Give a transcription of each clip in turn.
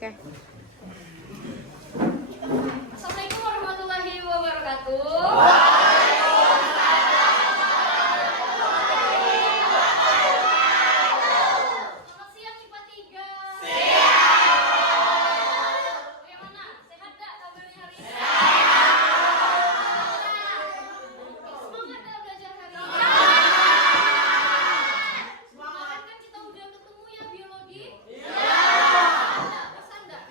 Oke. Assalamualaikum warahmatullahi wabarakatuh. Selamat siang IPA 3. Bagaimana? Sehat gak kabarnya hari ini? Semangat dalam belajar hari ini. Semangat kan kita udah ketemu ya biologi? Pesan gak?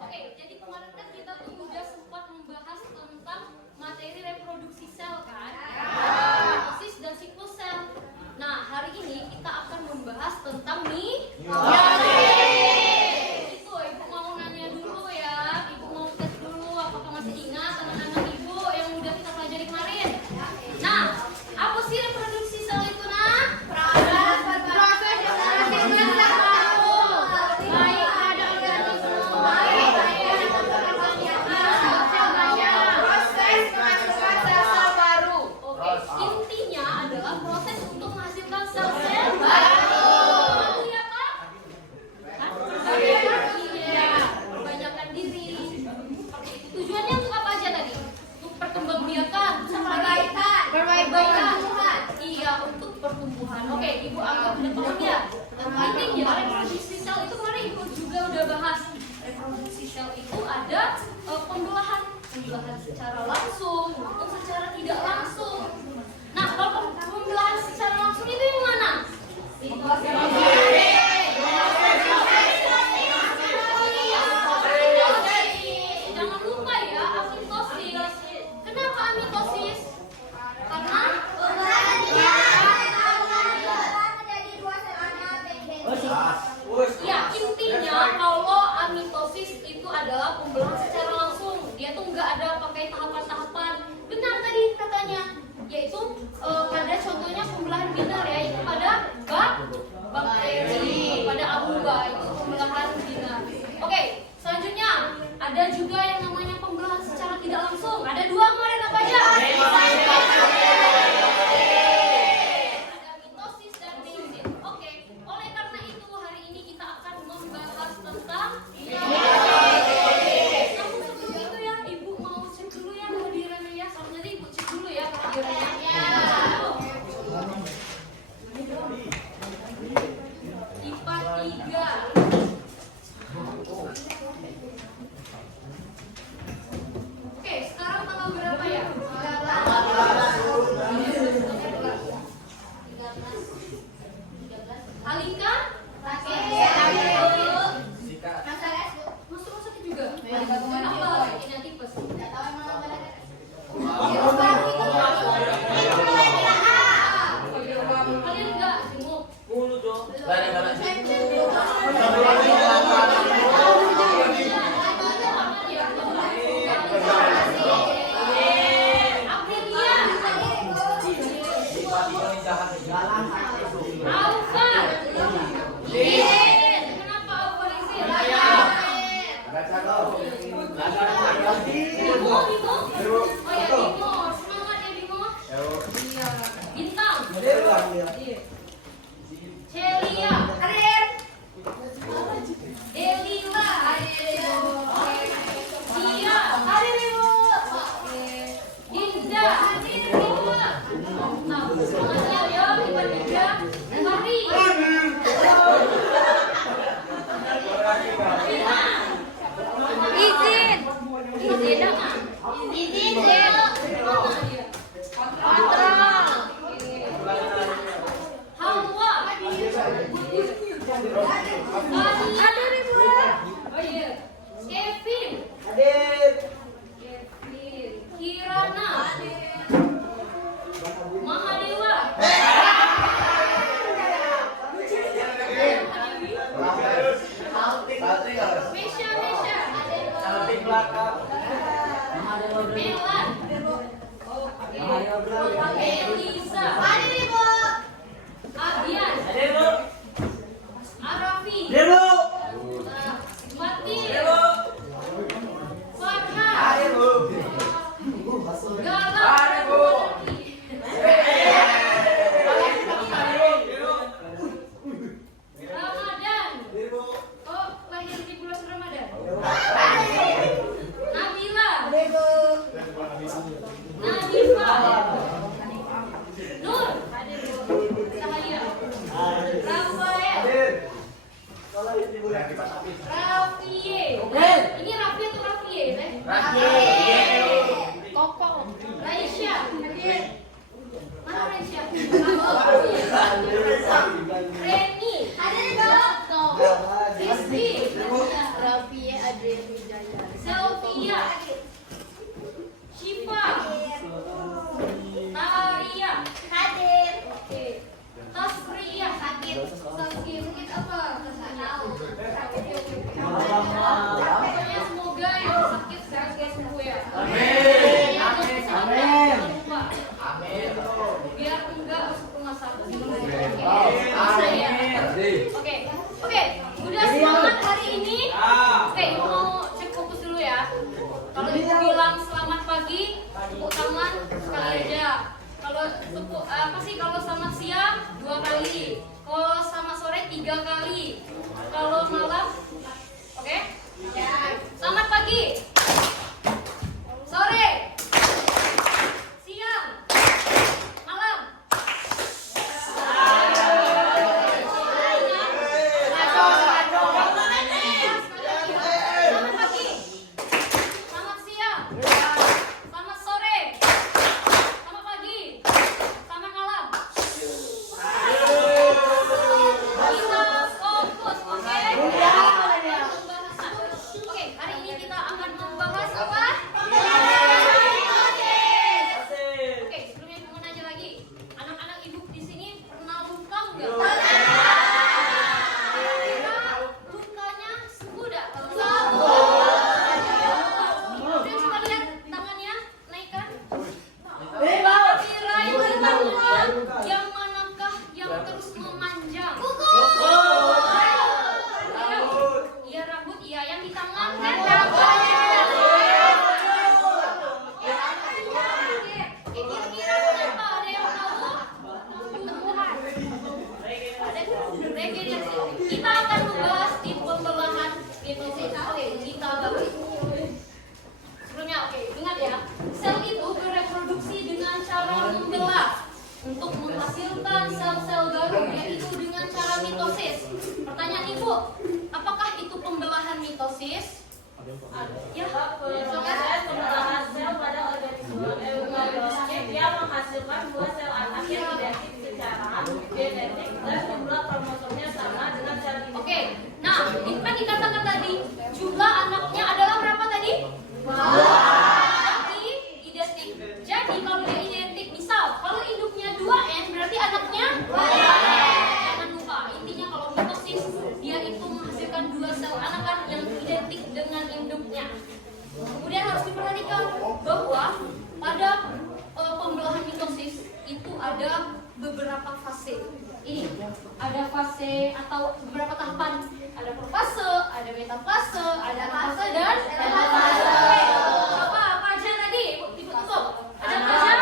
Oke, jadi kemarin kan kita tuh udah sempat membahas tentang materi reproduksi sel kan? Mitosis dan siklus sel. Nah, hari ini kita akan membahas tentang meiosis. Itu Ibu mau nanya dulu ya. Ibu mau tes dulu apakah masih ingat anak-anak Ibu yang udah kita pelajari kemarin. Nah, apa sih reproduksi sel itu, Nak? Proses generasi sel. Baik pada organisme. Proses pembentukan sel-sel baru. Oke, intinya adalah proses untuk menghasilkan sel-sel baru. Iya, Pak? Iya, perbanyakan diri. Oke, tujuannya untuk apa aja tadi? Untuk perkembangbiakan, perbaikan. Iya, untuk pertumbuhan. Oke, Ibu anggap udah paham ya. Intinya reproduksi sel itu kemarin Ibu juga udah bahas. Reproduksi sel itu ada pembelahan secara langsung maupun secara tidak langsung. Nah, kalau pembelahan secara langsung itu yang mana? Jangan lupa ya, amitosis. Kenapa amitosis? Karena ya, intinya kalau amitosis itu adalah pembelahan secara langsung. Dia tuh nggak ada pakai tahapan-tahapan. Benar tadi katanya, yaitu pada contohnya pembelahan binar ya, itu pada bakteri, pada amuba itu pembelahan binar. Oke, selanjutnya ada juga yang namanya pembelahan secara tidak langsung. Ada dua kemarin apa aja? Ada mitosis dan meiosis. Oke, oleh karena itu hari ini kita akan membahas tentang meiosis. Namun sebelum itu ya, Ibu mau cek dulu ya kehadirannya ya. Soalnya Ibu cek dulu ya kehadirannya. IPA 3. Oke, sekarang tanggal berapa ya? 13. Alika? Masuk juga? Kenapa ini tipes? Kalian enggak jenguk? Aprilia? Alfa? Lizin? Kenapa Alfa Lizin? Bimo? Oh ya Bimo, semangat ya Bimo. Iya. Bintang? Celia? Rafie. Ini Rafie atau Rafie? Koko. Raisya. Mana Raisya? Reni. Rizky. Rafie Adrian Wijaya. Sylvia. Shiva. Taria. Hadir. Oke. Tasria. Sakit. Sakit apa? Nggak tahu. Pokoknya semoga yang sakit sekarang sembuh ya. Amin. Amin. Amin. Biar enggak masuk rumah sakit. Amin. Oke. Udah semangat hari ini. Oke, mau cek fokus dulu ya. Kalau ibu bilang selamat pagi, tepuk tangan sekali aja. Kalau kalau selamat siang 2 kali. Kalau selamat sore 3 kali. Kalau malam, oke? Selamat pagi. Sore. Siang. Malam. Selamat pagi. Selamat siang. Selamat sore. Selamat pagi. Selamat malam. Kita fokus, oke? Pembahasan. Oke, hari ini kita akan membahas apa? Oke, sebelumnya ibu mau nanya lagi. Anak-anak ibu di sini pernah luka enggak? Lukanya sembuh enggak? Udah coba lihat tangannya, naikkan. Kira yang manakah yang terus memanjang? Iya rambut, iya yang di tangan kan Oke, kira-kira kenapa? Ada yang tahu? Pertumbuhan. Ada regenerasi. Kita akan membahas di pembelahan mitosis. Oke, kita bahas. Sebelumnya, oke, ingat ya, sel itu bereproduksi dengan cara membelah untuk menghasilkan sel-sel baru, yaitu dengan cara mitosis. Pertanyaan ibu, apakah itu pembelahan mitosis? Ya, Proses pembelahan sel pada organisme eukariotik dia menghasilkan 2 sel anak yang identik secara genetik dan jumlah kromosomnya sama dengan sel ini. oke. Nah, ini kan dikatakan tadi jumlah anaknya adalah berapa tadi? Tapi identik. Jadi kalau dia identik, misal kalau induknya 2N berarti anaknya jangan lupa. Intinya kalau mitosis dia itu menghasilkan 2 sel anakan yang identik dengan induknya. Kemudian harus diperhatikan bahwa pada pembelahan mitosis itu ada beberapa fase. Ini ada fase atau beberapa tahapan. Ada profase, ada metafase, ada anafase dan telofase. Oke, apa aja tadi? Ibu tutup. Ada apa aja?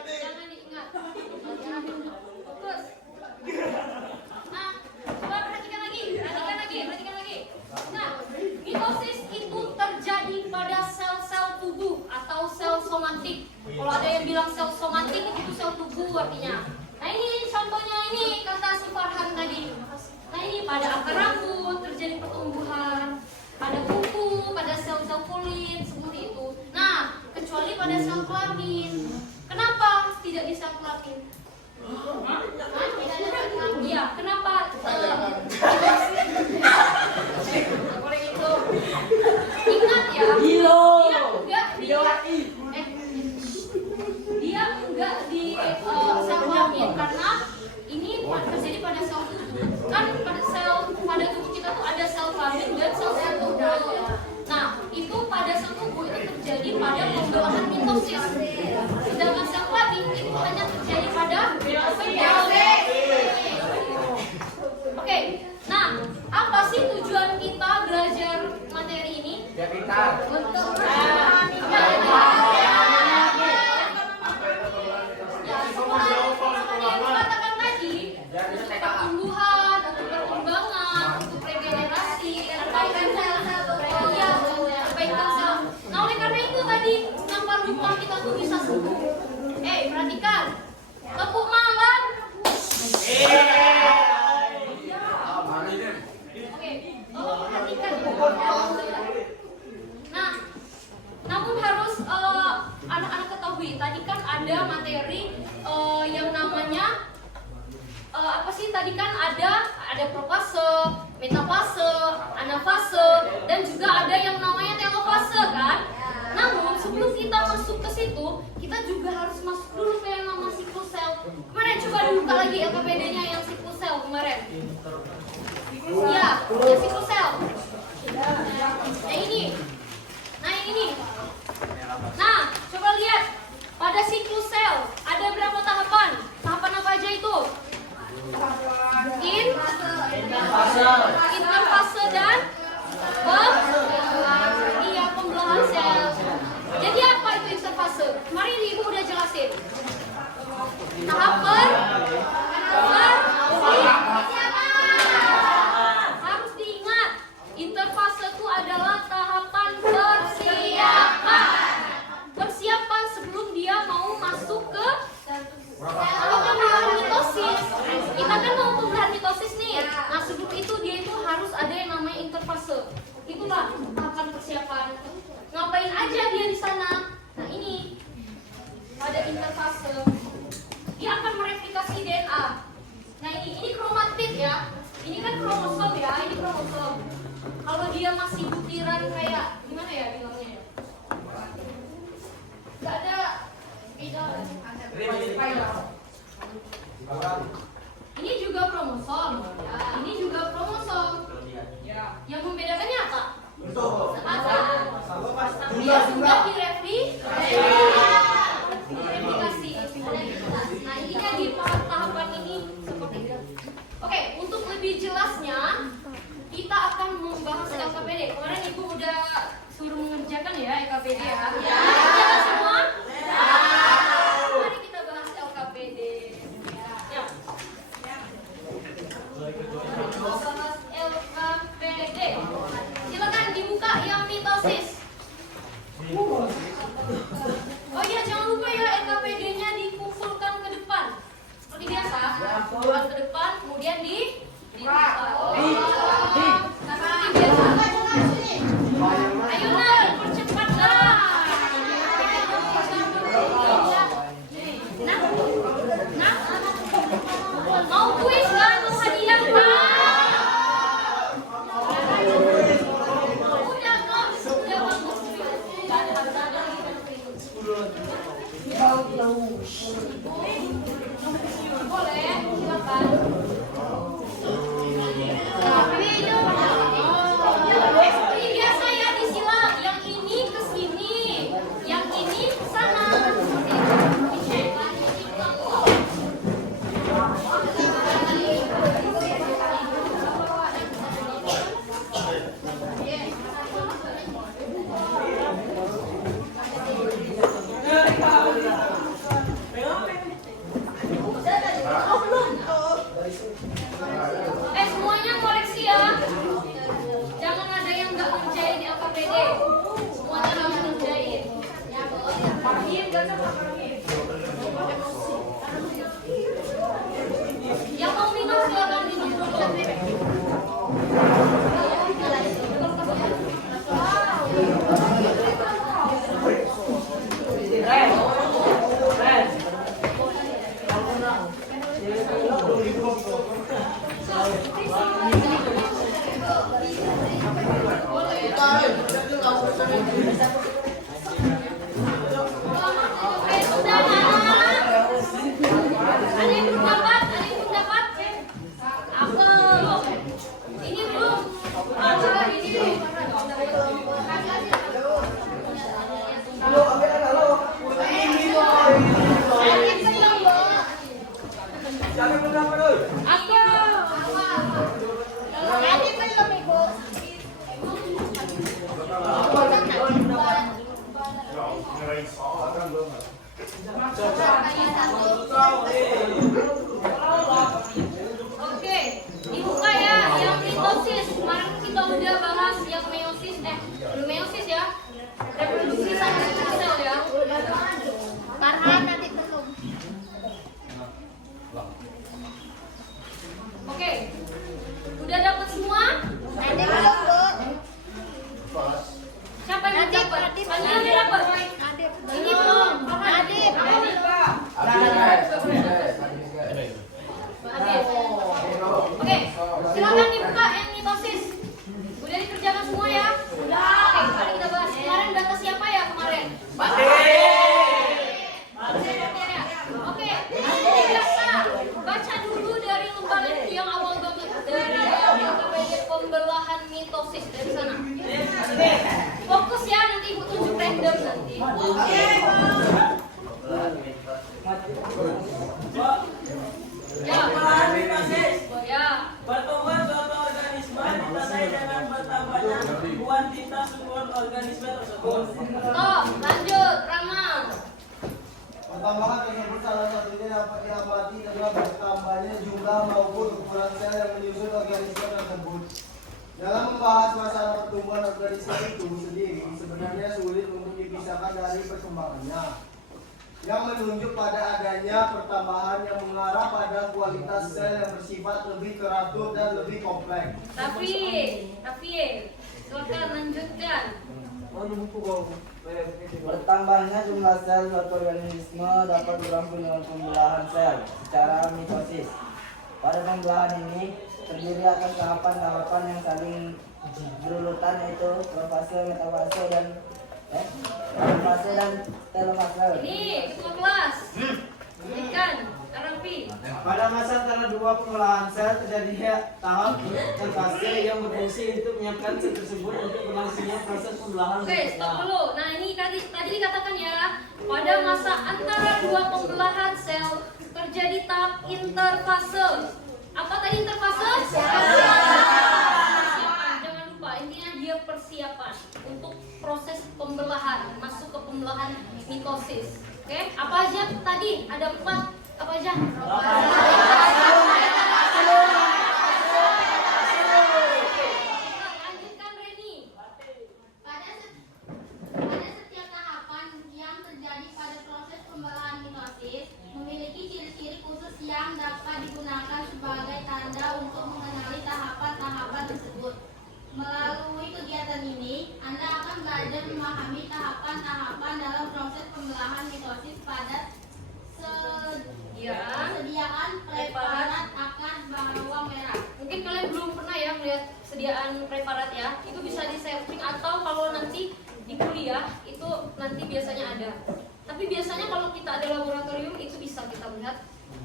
Jangan diingat. Fokus. Nah, coba perhatikan lagi. Nah, mitosis itu terjadi pada sel-sel tubuh atau sel somatik. Kalau ada yang bilang sel somatik itu sel tubuh artinya. Nah ini contohnya ini kata si Farhan tadi. Nah ini pada akar rambut terjadi pertumbuhan, pada kuku, pada sel-sel kulit seperti itu. Nah kecuali pada sel kelamin. Kenapa tidak bisa kelamin? Iya, kenapa? Goreng itu. Ingat ya. Dia enggak di sel kelamin karena ini terjadi pada sel tubuh. Kan pada tubuh kita tuh ada sel kelamin dan sel tubuh. Nah, itu pada sel tubuh itu terjadi pada pembelahan mitosis. Sedangkan sel kelamin itu hanya terjadi pada meiosis. Oke, nah apa sih tujuan kita belajar materi ini? Untuk katakan tadi untuk pertumbuhan, untuk perkembangan, untuk regenerasi, atau sel-sel tadi kenapa luka kita tuh bisa sembuh? Perhatikan. Tepuk malam. Oke, tolong perhatikan ya. Nah, namun harus anak-anak ketahui, tadi kan ada materi yang namanya apa sih? Tadi kan ada profase, metafase, anafase, dan juga ada yang namanya telofase kan? Namun sebelum kita masuk ke situ, kita juga harus masuk dulu ke yang nama siklus sel. Kemarin coba dibuka lagi LKPD-nya yang siklus sel kemarin. Ya, yang siklus sel. Yang ini. Nah, yang ini. Nah, coba lihat. Pada siklus sel ada berapa tahapan? Tahapan apa aja itu? Interfase dan pembelahan sel. Jadi apa itu interfase? Kemarin Ibu udah jelasin. Tahap harus diingat. Interfase itu adalah tahapan persiapan. Persiapan sebelum dia mau masuk ke pembelahan mitosis. Kita kan mau pembelahan mitosis nih. Nah, sebelum itu dia itu harus ada yang namanya interfase. Itulah tahapan persiapan. Ngapain aja dia di sana? Nah, ini ada interfase. Dia akan mereplikasi DNA. Nah, ini kromatid ya. Ini kan kromosom ya, ini kromosom. Kalau dia masih butiran kayak gimana ya bilangnya ya? Gak ada beda. Ini juga kromosom. Ya, ini juga kromosom. Yang membedakannya apa? Dia sudah direplikasi. Nah, ini kan di tahapan ini seperti itu. Oke, untuk lebih jelasnya kita akan membahas LKPD. Kemarin Ibu udah suruh mengerjakan ya LKPD ya. Jelas semua? Mari kita bahas LKPD. Ya. Bahas LKPD. Silakan dibuka yang mitosis. Oh iya, jangan lupa ya LKPD-nya dikumpulkan ke depan. Seperti biasa, kumpulkan ke depan, kemudian dilipat. Seperti biasa. Ayo Nal, percepatlah. Nah, mau kuis kan? Mau hadiah kan? Boleh, silakan. Seperti biasa ya disilang, yang ini ke sini, yang ini ke sana. Semuanya koreksi ya. Jangan ada yang nggak ngerjain LKPD. Semuanya harus ngerjain. Yang mau minum silakan minum dulu. Ada yang belum dapat? Apa? Ini belum. Ini. random nanti. Ya. Pembelahan mitosis. Ya. Pertumbuhan suatu organisme ditandai dengan bertambahnya ribuan tinta struktur organisme tersebut. Stop. Lanjut. Rama. Pertambahan tersebut salah satunya dapat diamati dengan bertambahnya jumlah maupun ukuran sel yang menyusun organisme tersebut. Dalam membahas masalah pertumbuhan organisme itu sendiri, sebenarnya sulit untuk dipisahkan dari perkembangannya, yang menunjuk pada adanya pertambahan yang mengarah pada kualitas sel yang bersifat lebih teratur dan lebih kompleks. Tapi, silakan lanjutkan. Bertambahnya jumlah sel suatu organisme dapat dirampung dengan pembelahan sel secara mitosis. Pada pembelahan ini terdiri atas tahapan-tahapan yang saling berurutan, yaitu profase, metafase, dan anafase dan telofase. Ini ketua kelas. Lanjutkan. Arapi. Pada masa antara dua pembelahan sel terjadi tahap dan fase yang berfungsi untuk menyiapkan sel tersebut untuk berlangsungnya proses pembelahan. Oke, stop dulu. Nah, ini tadi dikatakan ya, pada masa antara dua pembelahan sel terjadi tahap interfase. Apa tadi interfase? Persiapan. Jangan lupa, intinya dia persiapan untuk proses pembelahan, masuk ke pembelahan mitosis. Oke, apa aja tadi? Ada 4. Apa aja? Lanjutkan Reni. Pada setiap tahapan yang terjadi pada proses pembelahan mitosis memiliki ciri-ciri khusus yang dapat digunakan sebagai tanda untuk mengenali tahapan-tahapan tersebut. Melalui kegiatan ini, Anda akan belajar memahami tahapan-tahapan dalam proses pembelahan mitosis pada sediaan preparat akar bawang merah. Mungkin kalian belum pernah ya melihat sediaan preparat ya. Itu bisa di searching atau kalau nanti di kuliah itu nanti biasanya ada. Tapi biasanya kalau kita ada laboratorium itu bisa kita lihat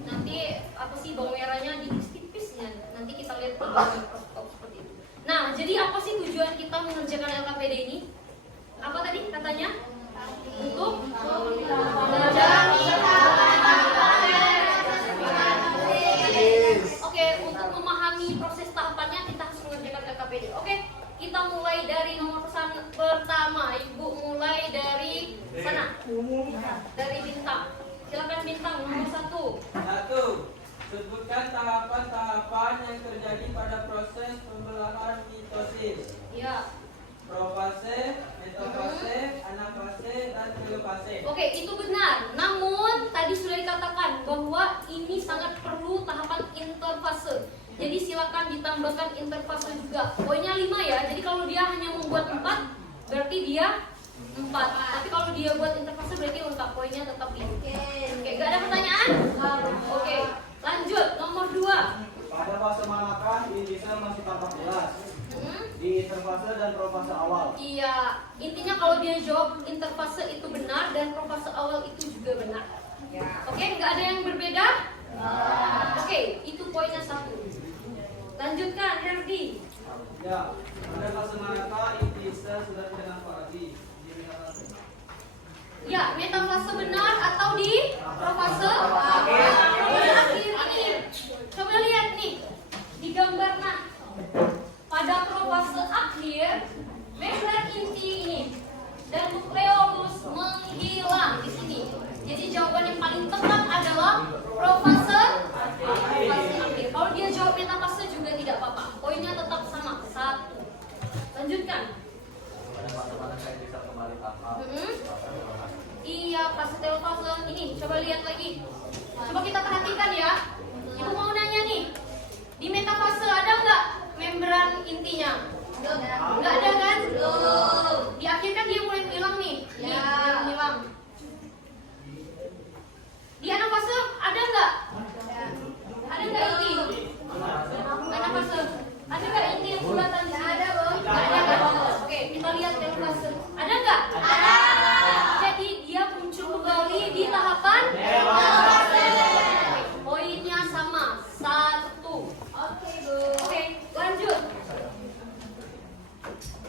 nanti apa sih bawang merahnya tipis-tipisnya. Nanti kita lihat dengan mikroskop seperti itu. Nah, jadi apa sih tujuan kita mengerjakan LKPD ini? Apa tadi katanya? Untuk belajar. Oke, untuk memahami proses tahapannya kita harus mengerjakan LKPD. Oke, kita mulai dari nomor pesan pertama. Ibu mulai dari sana. Dari Bintang. Silakan Bintang nomor 1. 1. Sebutkan tahapan-tahapan yang terjadi pada proses pembelahan mitosis. Ya. Profase, metafase, anafase, dan telofase. Oke, itu benar. Namun tadi sudah dikatakan bahwa ini sangat perlu tahapan interfase. Jadi silakan ditambahkan interfase juga. Poinnya 5 ya. Jadi kalau dia hanya membuat 4, berarti dia 4. Tapi kalau dia buat interfase berarti lengkap. Poinnya tetap 5. Oke, gak ada pertanyaan? Oke, lanjut nomor 2. Pada fase manakah ini sel masih tampak jelas? Di interfase dan profase awal. Iya, intinya kalau dia jawab interfase itu benar dan profase awal itu juga benar. Oke, nggak ada yang berbeda? Oke, itu poinnya 1. Lanjutkan, Herdi. Ya, pada fase manakah inti sel sudah tidak nampak lagi? Di metafase. Ya, metafase benar atau di profase akhir ini. Coba lihat nih di gambar nah. Pada profase akhir, membran inti ini dan nukleolus menghilang di sini. Jadi jawaban yang paling tepat adalah profase akhir. Kalau dia jawab metafase juga tidak apa-apa. Poinnya tetap sama 1. Lanjutkan. Iya, fase telofase ini. Coba lihat lagi. Coba kita perhatikan ya. Ibu mau nanya nih. Di metafase ada nggak membran intinya? Nggak ada kan? Di akhir kan dia mulai hilang nih. Nih, dia hilang. Di anafase ada nggak? Ada nggak inti? Anafase. Ada nggak inti yang bulatan di sini? Ada loh. Nggak ada kan? Oke, kita lihat telofase. Ada nggak? Ada. Jadi dia muncul kembali di tahapan telofase. Poinnya sama 1. Oke, lanjut.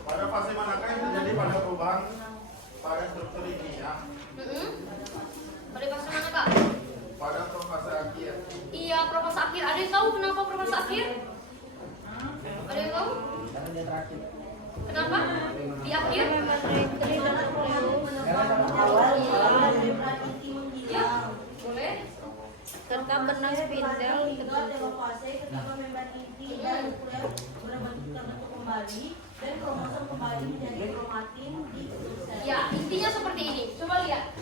Pada fase manakah yang terjadi pada perubahan pada struktur benang spindel kedua telofase ketika membran inti dan nukleus berbentuk terbentuk kembali dan kromosom kembali menjadi kromatin di usus sel. Ya, intinya seperti ini. Coba lihat.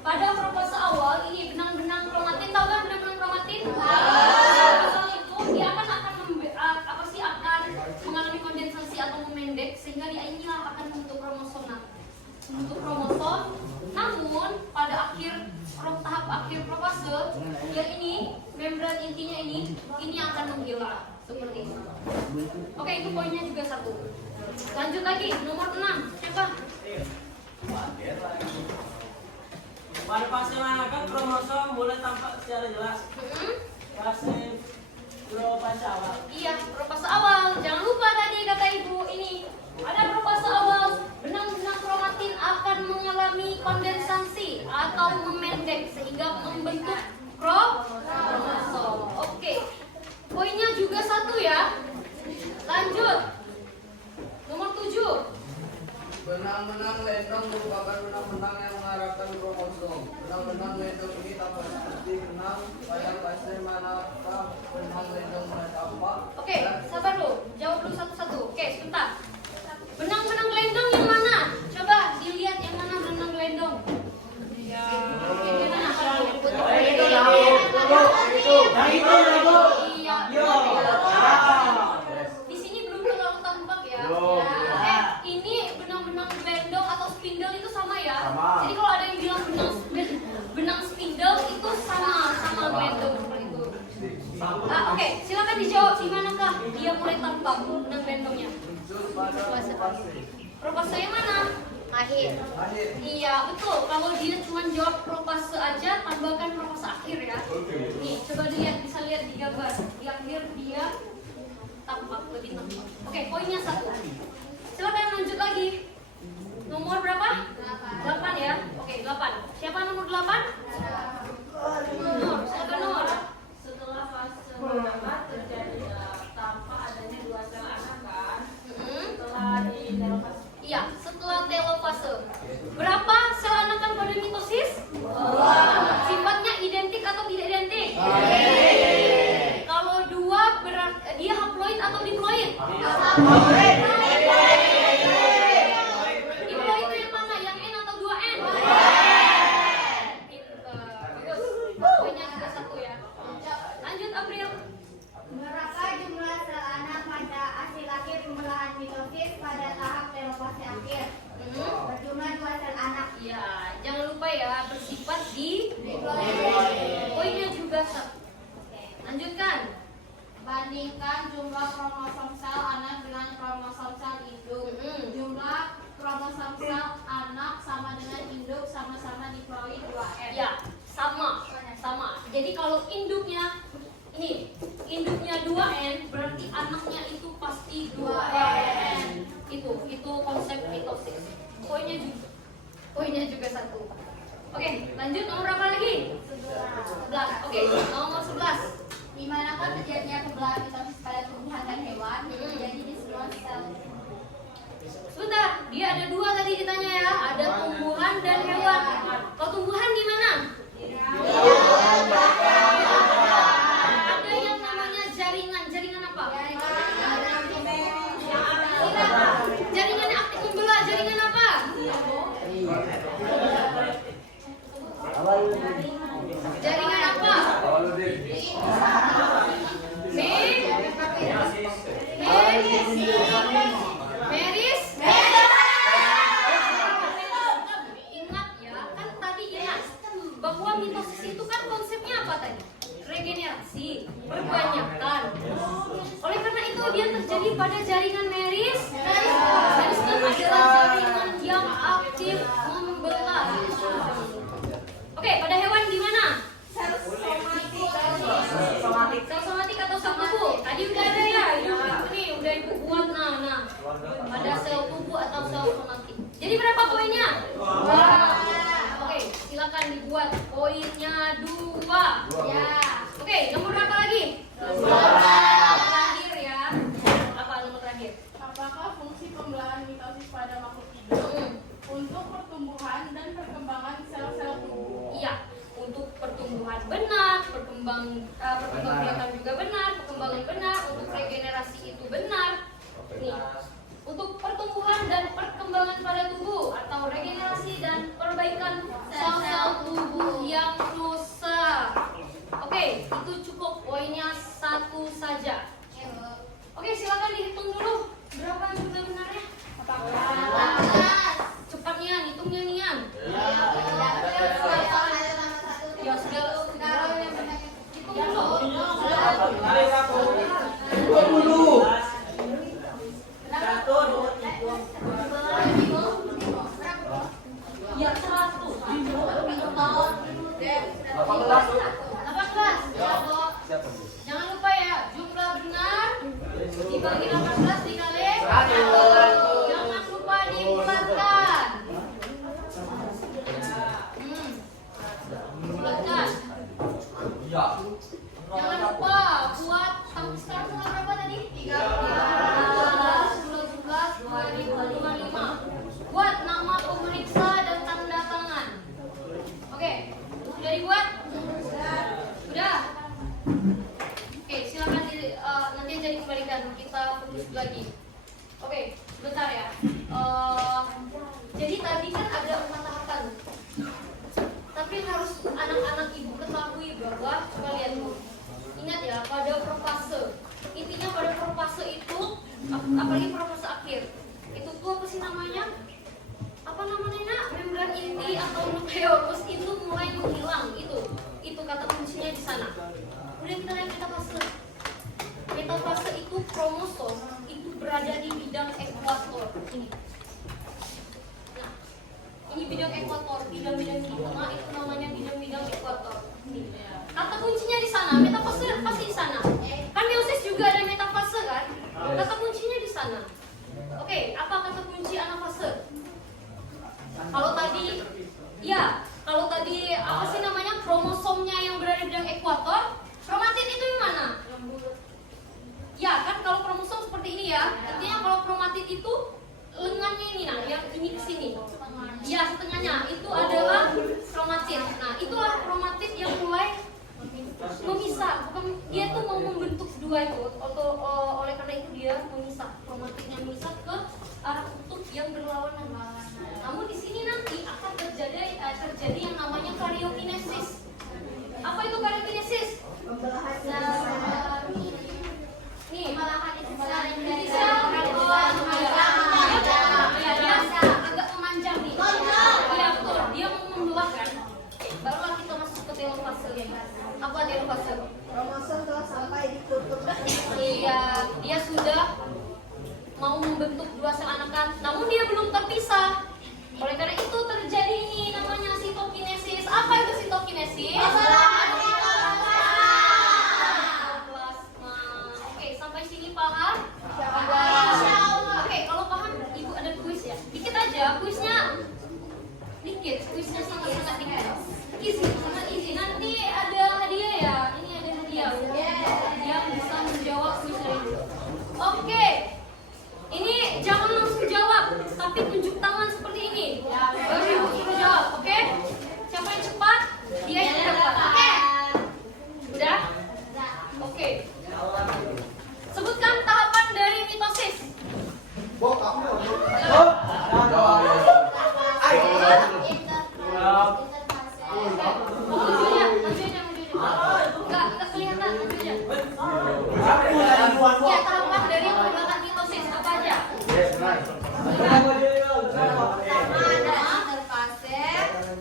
Pada profase awal ini benang-benang kromatin, tahu kan benang-benang kromatin? Kromosom itu dia akan mengalami kondensasi atau memendek sehingga dia inilah akan membentuk kromosom. Membentuk kromosom. Namun pada tahap akhir profase yang ini membran intinya ini akan menghilang seperti ini. Oke, itu poinnya juga 1. Lanjut lagi, nomor 6. Siapa? Pada fase manakah kromosom mulai tampak secara jelas? Fase profase awal. Iya, profase awal. Jangan lupa tadi kata ibu ini ada profase awal. Benang-benang kromatin akan mengalami kondensasi atau memendek sehingga membentuk kromosom. Oke, poinnya juga 1 ya. Lanjut. Nomor 7. Benang-benang lendong merupakan benang-benang yang mengarahkan kromosom. Benang-benang lendong ini tampak seperti benang pada fase manakah benang lendong mulai tampak. Oke, sabar dulu. Jawab dulu satu-satu. Oke, sebentar. Benang-benang gelendong yang mana? Coba dilihat yang mana benang gelendong. Ya. Yang mana? Iya. Di sini belum terlalu tampak ya. Ini benang-benang gelendong atau spindle itu sama ya. Jadi kalau ada yang bilang benang spindle itu sama gelendong seperti itu. Oke, silakan dijawab di manakah dia mulai tampak benang gelendongnya? Profase yang mana? Akhir. Iya, betul. Kalau dia cuma jawab profase aja, tambahkan profase akhir ya. Nih, coba dilihat, bisa lihat di gambar. Di akhir dia tampak, lebih tampak. Oke, poinnya 1. Silakan lanjut lagi. Nomor berapa? 8 ya. Oke, 8. Siapa nomor 8? Nur, silakan Nur. Setelah fase pertama terjadi tampak adanya 2 sel anakan. Setelah di telofase. Iya, setelah telofase. Berapa sel anakan pada mitosis? 2. Sifatnya identik atau tidak identik? Kalau 2 dia haploid atau diploid? Diploid itu yang mana? Yang N atau 2N? Bagus. Poinnya juga 1 ya. Lanjut April. Berapa jumlah sel anak pada hasil akhir pembelahan mitosis pada tahap telofase akhir? Berjumlah 2 sel anak. Ya, jangan lupa ya bersifat diploid. Poinnya juga 1. Lanjutkan. Bandingkan jumlah kromosom sel anak dengan kromosom sel induk. Jumlah kromosom sel anak sama dengan induk sama-sama diploid 2N. Ya, sama. Jadi kalau induknya 2N, berarti anaknya itu pasti 2N. Itu konsep mitosis. Poinnya juga 1. Oke, lanjut nomor berapa lagi? 11. Oke, nomor 11. Di manakah terjadinya pembelahan mitosis pada tumbuhan dan hewan? Terjadi di semua sel. Sebentar, dia ada 2 tadi ditanya ya. Ada tumbuhan dan hewan. Kalau tumbuhan di mana? Ada yang namanya jaringan. Jaringan apa? Jaringan aktif membelah. Jaringan apa? Jaringan apa? Meris. Ingat ya, kan tadi ingat bahwa mitosis itu kan konsepnya apa tadi? Regenerasi, perbanyakan. Oleh karena itu dia terjadi pada jaringan meris. Meristem adalah jaringan yang aktif membelah. Oke, pada hewan di mana? Sel somatik atau sel tubuh. Tadi udah ada ya, ini udah ibu buat. Nah, pada sel tubuh atau sel somatik. Jadi berapa poinnya? 2. Oke, silakan dibuat. Poinnya 2. Ya. Oke, nomor berapa lagi? Terakhir ya. Apa nomor terakhir? Apakah fungsi pembelahan mitosis pada makhluk hidup untuk pertumbuhan dan perkembangan sel-sel tubuh? Iya, untuk pertumbuhan benak, perkembangan perkembangbiakan juga benar, perkembangan benar, untuk regenerasi itu benar. Nih, untuk pertumbuhan dan perkembangan pada tubuh atau regenerasi dan perbaikan sel-sel tubuh yang rusak. Oke, itu cukup poinnya satu saja. Oke, silakan dihitung dulu berapa yang sudah benarnya. 18. Cepat Nian, hitungnya Nian. Ya sudah, hitung dulu. 18. Jangan lupa ya, jumlah benar dibagi 18 dikali 1. Jangan lupa dibulatkan. Bulatkan. Jangan lupa buat sampai sekarang mulai berapa tadi? 13, 2025. Buat nama pemeriksa dan tanda tangan. Oke, sudah dibuat? Sudah. Oke, silakan nanti aja dikembalikan, kita fokus lagi. Oke, bentar ya. Jadi tadi kan ada 4 tahapan. Tapi harus anak-anak ibu ketahui bahwa, coba lihat dulu. Ingat ya, pada profase. Intinya pada profase itu, apalagi profase akhir, itu tuh apa sih namanya? Apa namanya nak? Membran inti atau nukleolus itu mulai menghilang. Itu kata kuncinya di sana. Kemudian kita lihat metafase. Metafase itu kromosom itu berada di bidang ekuator ini. Nah, ini bidang ekuator, bidang-bidang di tengah itu namanya bidang-bidang ekuator. Ini. Kata kuncinya di sana, metafase pasti di sana. Kan meiosis juga ada metafase kan? Kata kuncinya di sana. Oke, apa kata kunci anafase? Kalau tadi apa sih namanya kromosomnya yang berada di bidang ekuator, kromatid itu yang mana? Ya kan, kalau kromosom seperti ini ya, artinya kalau kromatid itu lengannya ini, nah yang ini ke sini. Ya, setengahnya itu adalah kromatid. Nah, itulah kromatid yang mulai memisah, bukan dia tuh mau membentuk dua itu, atau oleh karena itu dia memisah, kromatidnya memisah ke arah kutub yang berlawanan. Namun di sini nanti akan terjadi yang namanya karyokinesis. Apa itu karyokinesis? Nih, jadi sel agak memanjang nih. Iya betul, dia mau membelah kan. Barulah kita masuk ke telofase. Apa telofase? Kromosom telah sampai di kutub. Iya, dia sudah mau membentuk dua sel anakan, namun dia belum terpisah. Oleh karena itu terjadi ini namanya sitokinesis. Apa itu sitokinesis? Plasma. Oke, sampai sini paham? Oke, kalau paham, ibu ada kuis ya. Dikit aja, kuisnya dikit, kuisnya sangat dikit. Easy, sangat easy. Nanti ada hadiah ya. Ini ada hadiah. Yang bisa menjawab kuis ini. Oke. Ini jangan langsung jawab, tapi tunjuk tangan seperti ini. Baru ibu suruh jawab, oke? Siapa yang cepat, dia yang dapat. Oke? Udah? Oke. Sebutkan tahapan dari mitosis. Enggak kelihatan, aja. Ya, tahapan dari pembuatan mitosis apa aja? Pertama ada interfase,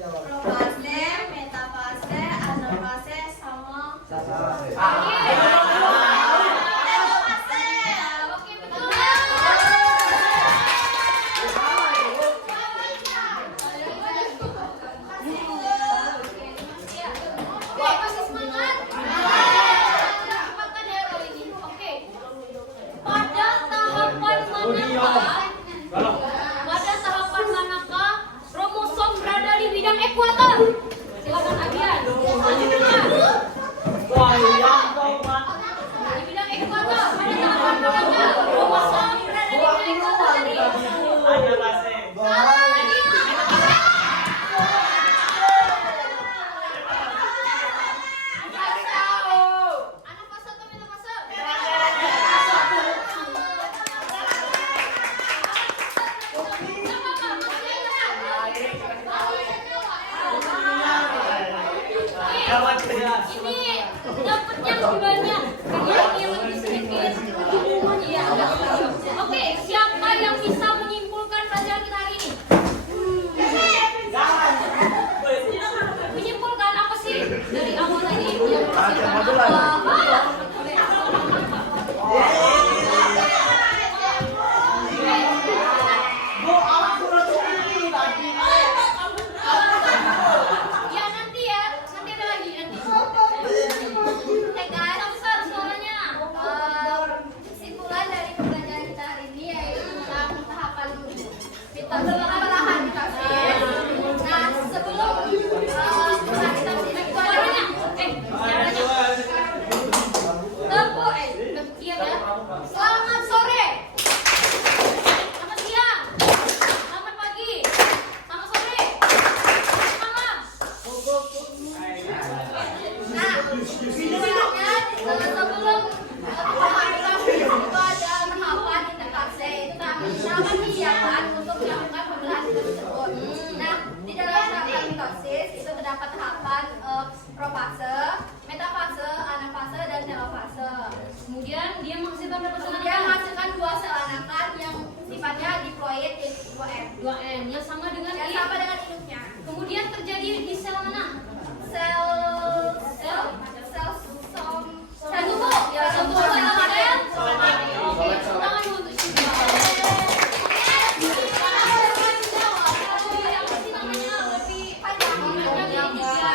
profase, metafase, anafase, sama telofase. Oke, betul. Wah, masih semangat. Cepatkan ya kali ini. Oke. Pada tahapan manakah kromosom berada di bidang ekuator? Silakan Abian. Di bidang ekuator. Pada tahapan manakah kromosom berada di bidang ekuator tadi? dapatnya lebih banyak. Yang ini lebih sedikit. Iya. Oke, siapa yang bisa menyimpulkan pelajaran kita hari ini? Menyimpulkan apa sih dari awal tadi? Yang menghasilkan apa? Ya nanti ada lagi nanti. Guys, besar suaranya. Kesimpulan dari pembelajaran kita hari ini yaitu tentang tahapan pembelahan mitosis. Nah, sebelum kita Suaranya. Tempo. Iya ya. Selamat sore. Selamat siang. Selamat pagi. Selamat sore. Selamat malam. Nah, sebenarnya sebelum mitosis itu ada tahapan interfase itu tahapan persiapan untuk melakukan pembelahan tersebut. Nah, di dalam tahapan mitosis itu terdapat tahapan profase, metafase, anafase, dan telofase. Kemudian dia menghasilkan berapa sel Dia anakan? menghasilkan 2 sel anakan yang sifatnya diploid yaitu 2N. 2N yang sama dengan Yang sama dengan induknya. Kemudian terjadi di sel mana? Sel tubuh. Ya, Sel tubuh yang ada. Oke, tangan dulu untuk Syifa. Yang pasti namanya lebih panjang. Namanya lebih tiga.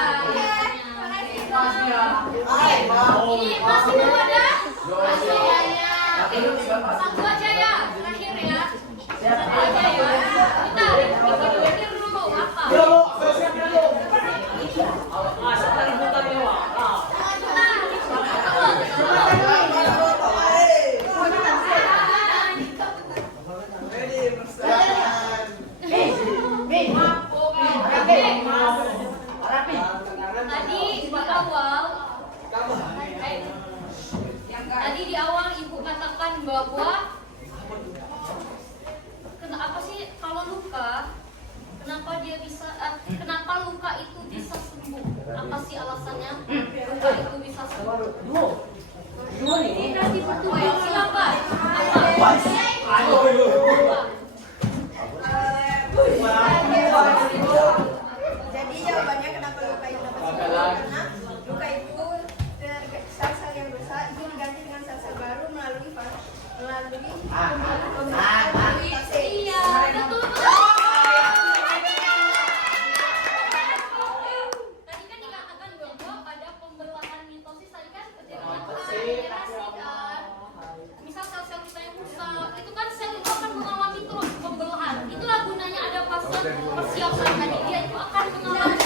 Ini masih belum ada? Masih ada. Satu aja ya, terakhir ya. Satu aja ya. Kita pikir dulu apa? Tadi di awal ibu katakan bahwa kenapa sih kalau luka, kenapa dia bisa, kenapa luka itu bisa sembuh? Apa sih alasannya luka itu bisa sembuh? Ini nanti berdua ya, silakan. Jadi jawabannya kenapa luka itu dapat sembuh? Karena luka itu sel-sel yang rusak itu diganti dengan sel-sel baru melalui fase. Iya, betul. Tadi kan dikatakan bahwa pada pembelahan mitosis tadi kan terjadi regenerasi kan. Misal sel-sel kita yang rusak, itu kan sel itu akan mengalami terus pembelahan. Itulah gunanya ada fase persiapan tadi. Dia itu akan mengalami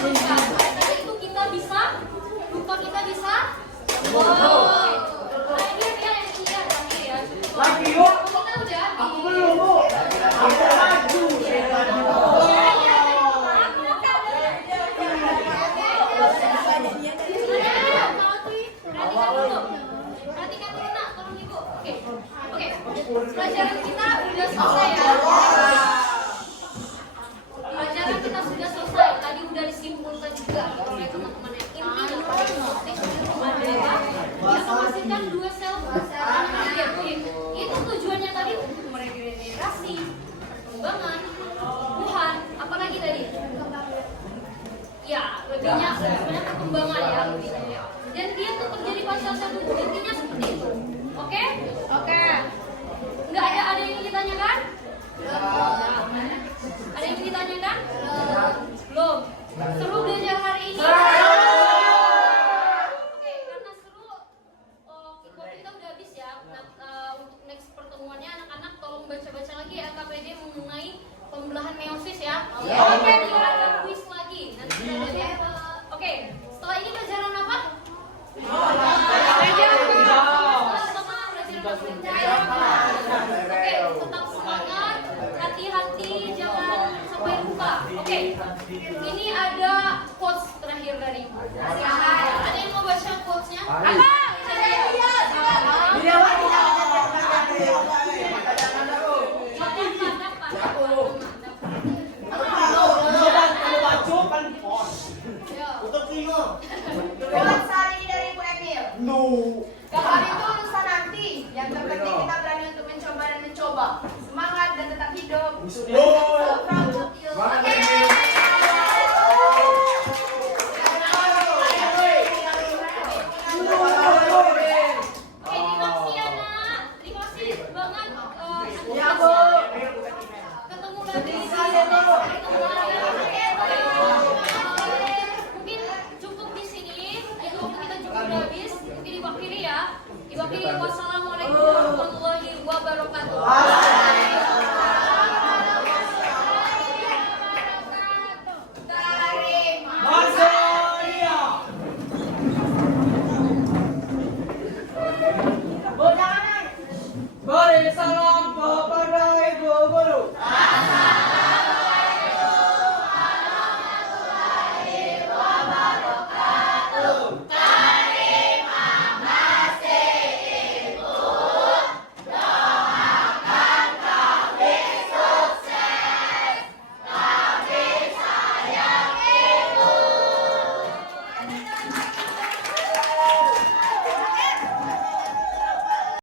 perubahan. Dari itu kita bisa, luka kita bisa. Wow. Nah, ini dia yang ketiga terakhir ya. Lagi yuk. Kita udah. Aku belum, Bu. Aku laju. Pelajaran kita udah selesai ya. Pelajaran kita sudah selesai. Tadi udah disimpulkan juga oleh teman-teman yang intinya motif itu adalah dia menghasilkan 2 sel negatif. Itu tujuannya tadi untuk meregenerasi, perkembangan, tumbuhan, apalagi tadi? Ya, lebihnya sebenarnya perkembangan ya lebihnya ya. Dan dia tuh terjadi pada sel-sel tubuh, intinya seperti itu. Oke? Oke. Enggak ada yang ingin ditanyakan? Ada yang ingin ditanyakan? Belum. Seru belajar hari ini? Oke, karena seru, waktu kita udah habis ya. Nah, untuk next pertemuannya anak-anak tolong baca-baca lagi ya KPD mengenai pembelahan meiosis ya. Oke, tidak ada kuis lagi. Nanti kita lihat ya. Oke, setelah ini pelajaran apa? Oke, tetap semangat, hati-hati, jangan sampai lupa. Oke, ini ada quotes terakhir dari Ibu. Ada yang mau baca quotesnya? Apa? Quotes hari ini hidup. Busuk dia.